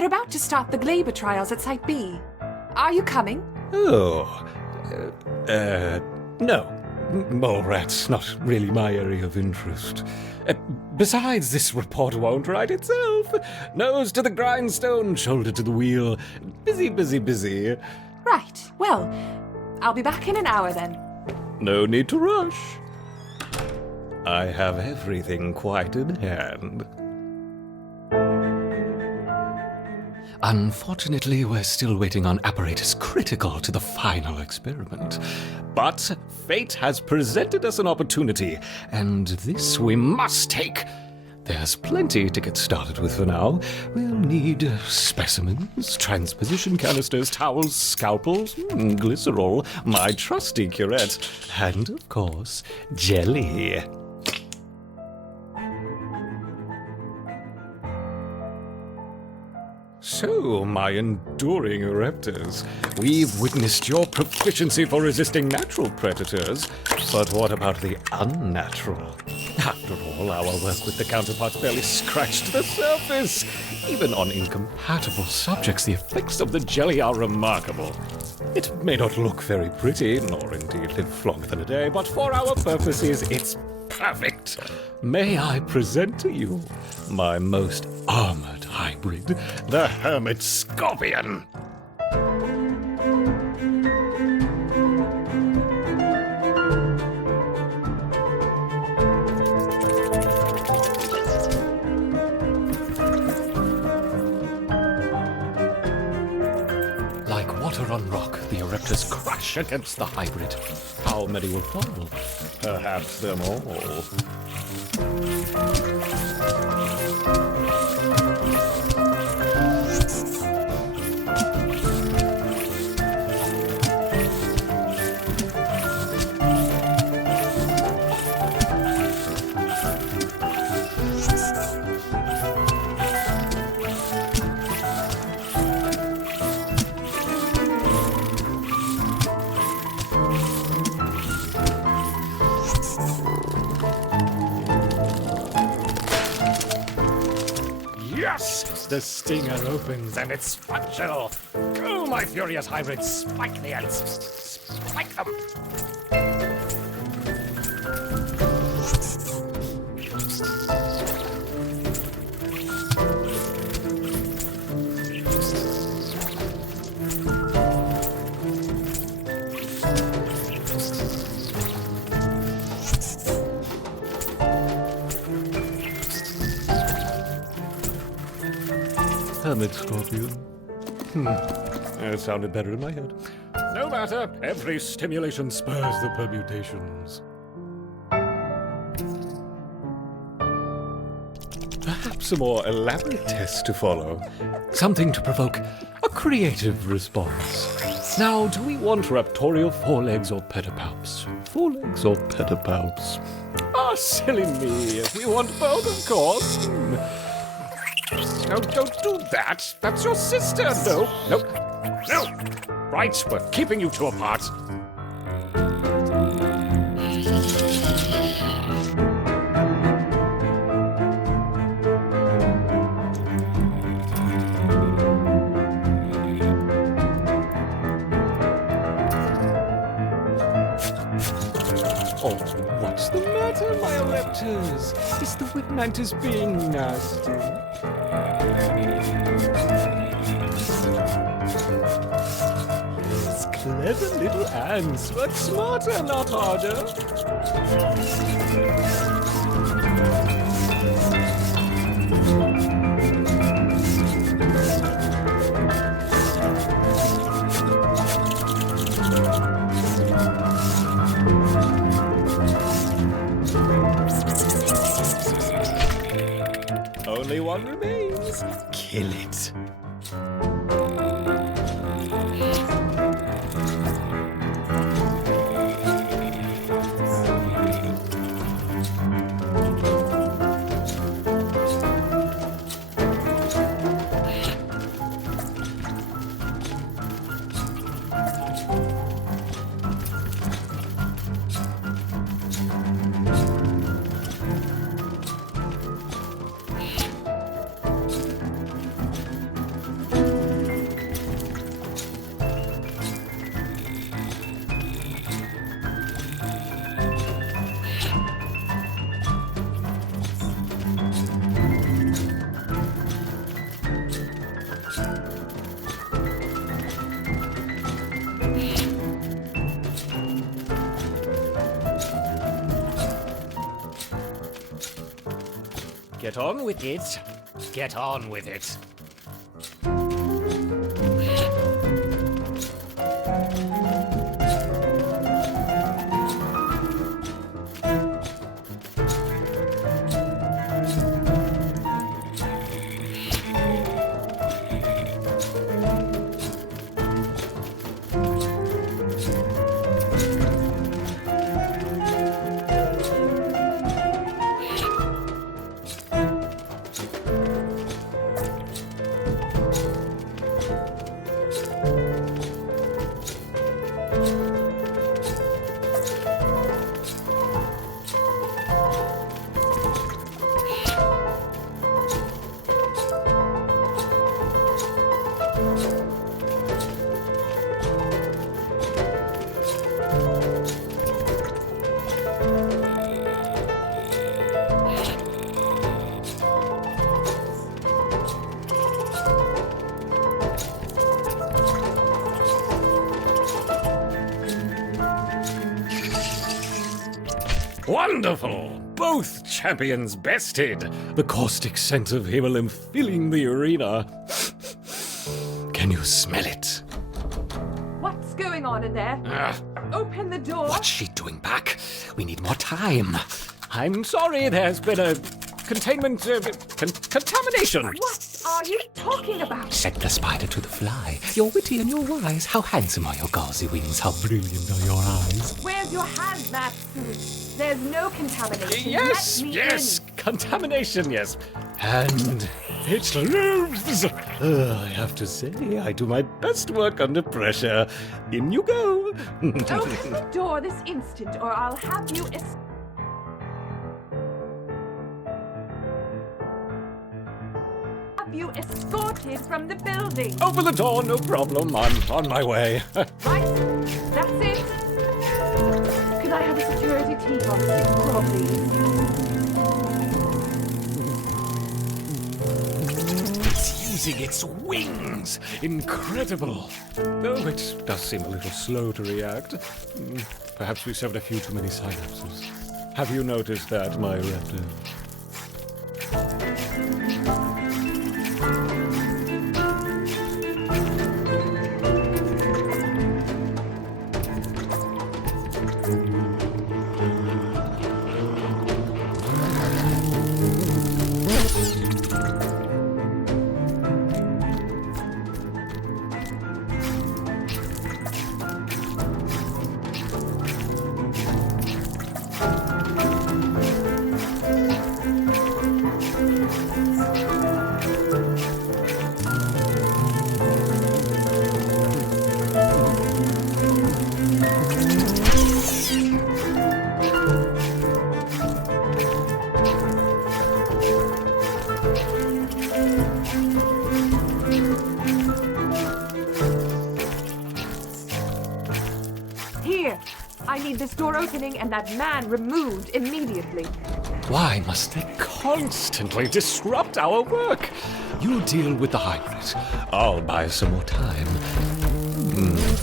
They're about to start the glaber trials at Site B. Are you coming? Oh, no. Mole rats, not really my area of interest. Besides, this report won't write itself. Nose to the grindstone, shoulder to the wheel. Busy, busy, busy. Right. Well, I'll be back in an hour then. No need to rush. I have everything quite in hand. Unfortunately, we're still waiting on apparatus critical to the final experiment. But fate has presented us an opportunity, and this we must take. There's plenty to get started with for now. We'll need specimens, transposition canisters, towels, scalpels, glycerol, my trusty curette, and, of course, jelly. So, my enduring raptors, we've witnessed your proficiency for resisting natural predators, but what about the unnatural? After all, our work with the counterparts barely scratched the surface. Even on incompatible subjects, the effects of the jelly are remarkable. It may not look very pretty, nor indeed live longer than a day, but for our purposes, it's perfect. May I present to you my most armored hybrid, the Hermit Scorpion. Like water on rock, the Ereptors crash against the hybrid. How many will fall? Perhaps them all. Yes! The stinger opens and it's functional! Go, my furious hybrids! Spike the ants! Spike them! Hermit Scorpion. It sounded better in my head. No matter, every stimulation spurs the permutations. Perhaps a more elaborate test to follow. Something to provoke a creative response. Now, do we want raptorial forelegs or pedipalps? Forelegs or pedipalps? Ah, silly me. We want both, of course. No, don't do that. That's your sister. No, no, no. Right, we're keeping you two apart. Oh, what's the matter, my raptors? Is the whip mantis being nasty? Yes, clever little ants, but smarter, not harder. Only one remains. Kill it. Get on with it. Get on with it. Wonderful! Both champions bested! The caustic scent of Himmelin filling the arena. Can you smell it? What's going on in there? Open the door. What's she doing back? We need more time. I'm sorry, there's been a containment... contamination. What are you talking about? Set the spider to the fly. You're witty and you're wise. How handsome are your gauzy wings? How brilliant are your eyes? Where's your hazmat suit? There's no contamination. Yes, Let me yes, in. contamination, yes. And it lives. I have to say, I do my best work under pressure. In you go. Open the door this instant, or I'll have you escorted from the building. Open the door, no problem. I'm on my way. Right, that's it. Can I have a security team on the sixth floor, please? It's using its wings. Incredible. Though it does seem a little slow to react. Perhaps we severed a few too many synapses. Have you noticed that, my raptor? I need this door opening and that man removed immediately. Why must they constantly disrupt our work? You deal with the hybrid. I'll buy some more time.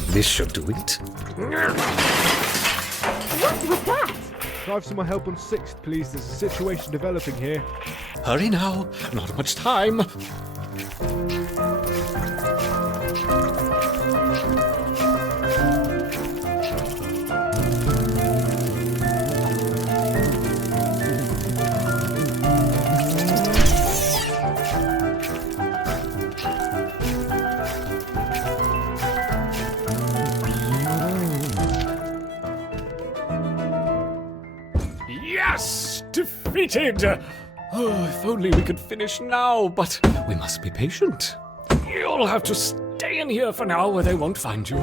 This should do it. What was that? Drive some more help on 6th, please. There's a situation developing here. Hurry now. Not much time. Yes! Defeated! Oh, if only we could finish now, but we must be patient. You'll have to stay in here for now where they won't find you.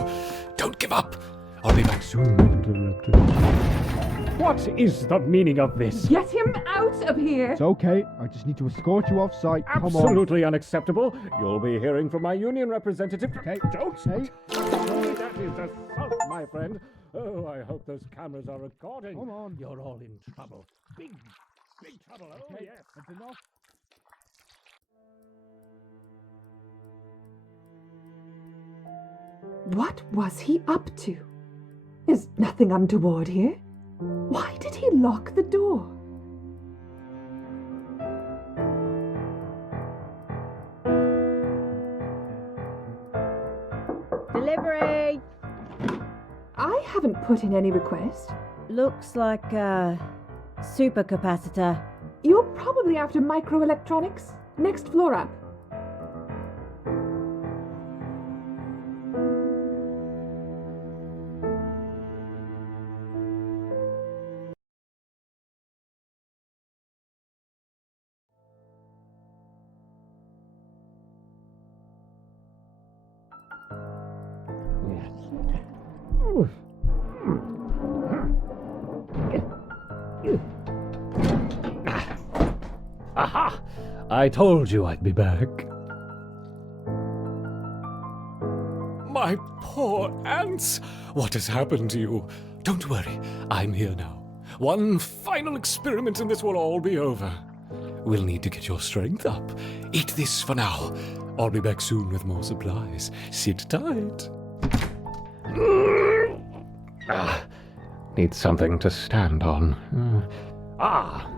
Don't give up. I'll be back soon, Interrupted. What is the meaning of this? Get him out of here! It's okay. I just need to escort you off site. Come on. Absolutely unacceptable. You'll be hearing from my union representative. Okay. Don't say. That is assault, my friend. Oh, I hope those cameras are recording. Come on. You're all in trouble. Big trouble. Oh, Okay, yes. that's enough. What was he up to? There's nothing untoward here. Why did he lock the door? Delivery! I haven't put in any request. Looks like a supercapacitor. You're probably after microelectronics. Next floor up. Aha! I told you I'd be back. My poor ants! What has happened to you? Don't worry, I'm here now. One final experiment and this will all be over. We'll need to get your strength up. Eat this for now. I'll be back soon with more supplies. Sit tight. Need something to stand on. Ah!